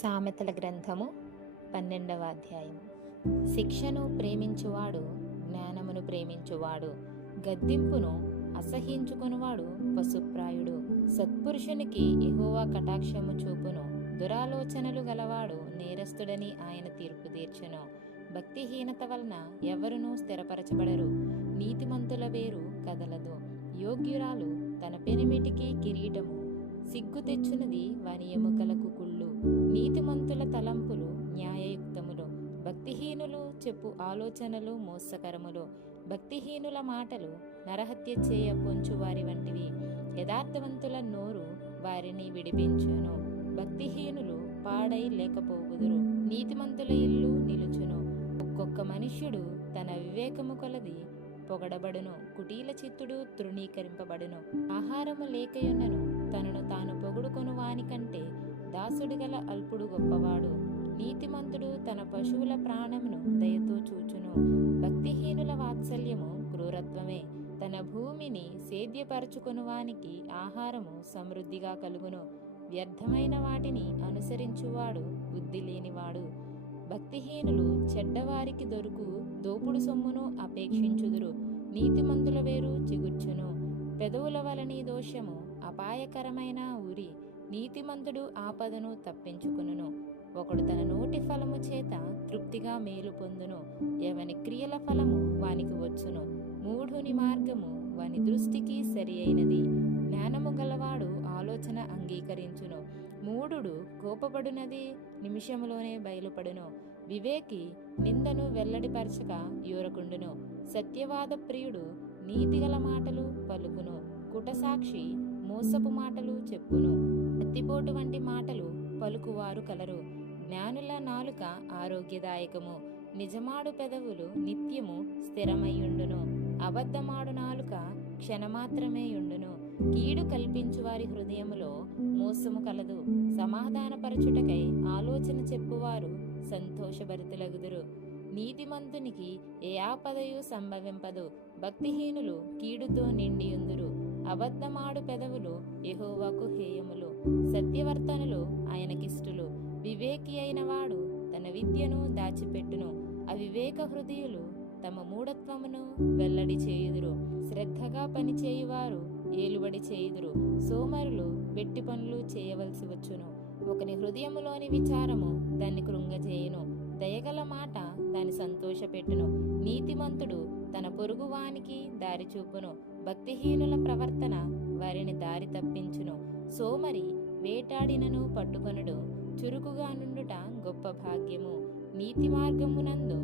సామెతల గ్రంథము 12వ అధ్యాయము. శిక్షను ప్రేమించువాడు జ్ఞానమును ప్రేమించువాడు, గద్దింపును అసహ్యించుకొనువాడు పశుప్రాయుడు. సత్పురుషునికి యెహోవా కటాక్షము చూపును, దురాలోచనలు గలవాడు నేరస్తుడని ఆయన తీర్పు తీర్చును. భక్తిహీనత వలన ఎవరునూ స్థిరపరచబడరు, నీతిమంతుల వేరు కదలదు. యోగ్యురాలు తన పెనిమిటికి కిరీటము, సిగ్గు తెచ్చునది వాని ఎముకలకు కుళ్ళు. నీతిమంతుల తలంపులు న్యాయయుక్తములు, భక్తిహీనులు చెప్పు ఆలోచనలు మోసకరములు. భక్తిహీనుల మాటలు నరహత్య చేయ పొంచువారి వంటివి, యథార్థవంతుల నోరు వారిని విడిపించును. భక్తిహీనులు పాడై లేకపోవుదురు, నీతిమంతుల ఇల్లు నిలుచును. ఒక్కొక్క మనుష్యుడు తన వివేకము కొలది పొగడబడును, కుటీల చిత్తుడు తృణీకరింపబడును. ఆహారము లేకయున్నను తనను తాను పొగుడుకొను వానికంటే దాసుడు గల అల్పుడు గొప్పవాడు. నీతిమంతుడు తన పశువుల ప్రాణమును దయతో చూచును, భక్తిహీనుల వాత్సల్యము క్రూరత్వమే. తన భూమిని సేద్యపరచుకొను వానికి ఆహారము సమృద్ధిగా కలుగును, వ్యర్థమైన వాటిని అనుసరించువాడు బుద్ధి లేనివాడు. భక్తిహీనులు చెడ్డవారికి దొరుకు దోపుడు సొమ్మును అపేక్షించుదురు, నీతిమంతుల వేరు చిగుర్చును. పెదవుల వలని దోషము అపాయకరమైన ఉరి, నీతిమంతుడు ఆపదను తప్పించుకును. ఒకడు తన నోటి ఫలము చేత తృప్తిగా మేలు పొందును, ఎవని క్రియల ఫలము వానికి వచ్చును. మూఢుని మార్గము వాని దృష్టికి సరి అయినది, జ్ఞానము గలవాడు ఆలోచన అంగీకరించును. మూఢుడు కోపపడునది నిమిషములోనే బయలుపడును, వివేకి నిందను వెల్లడిపరచక యూరకుండును. సత్యవాద ప్రియుడు నీతిగల మాటలు పలుకును, కుటసాక్షి మోసపు మాటలు చెప్పును. కత్తిపోటు వంటి మాటలు పలుకువారు కలరు, జ్ఞానుల నాలుక ఆరోగ్యదాయకము. నిజమాడు పెదవులు నిత్యము స్థిరమయ్యుండును, అబద్ధమాడు నాలుక క్షణమాత్రమే యుండును. కీడు కల్పించు వారి హృదయములో మోసము కలదు, సమాధానపరచుటకై ఆలోచన చెప్పువారు సంతోషభరితులగుదురు. నీతిమంతునికి ఏ ఆపదయు సంభవింపదు, భక్తిహీనులు కీడుతో నిండియుందురు. అబద్ధమాడు పెదవులు యెహోవాకు హేయములు, సత్యవర్తనులు ఆయనకిష్టులు. వివేకి అయిన వాడు తన విద్యను దాచిపెట్టును, అవివేక హృదయులు తమ మూఢత్వమును వెల్లడి చేయుదురు. శ్రద్ధగా పనిచేయువారు ఏలుబడి చేయుదురు, సోమరులు వెట్టి పనులు చేయవలసి వచ్చును. ఒకని హృదయములోని విచారము దాన్ని కృంగజేయును, దయగల మాట దాన్ని సంతోషపెట్టును. నీతిమంతుడు తన పొరుగువానికి దారి చూపును, భక్తిహీనుల ప్రవర్తన వారిని దారి తప్పించును. సోమరి వేటాడినను పట్టుకొనుడు, చురుకుగా నుండుట గొప్ప భాగ్యము. నీతి మార్గమునందు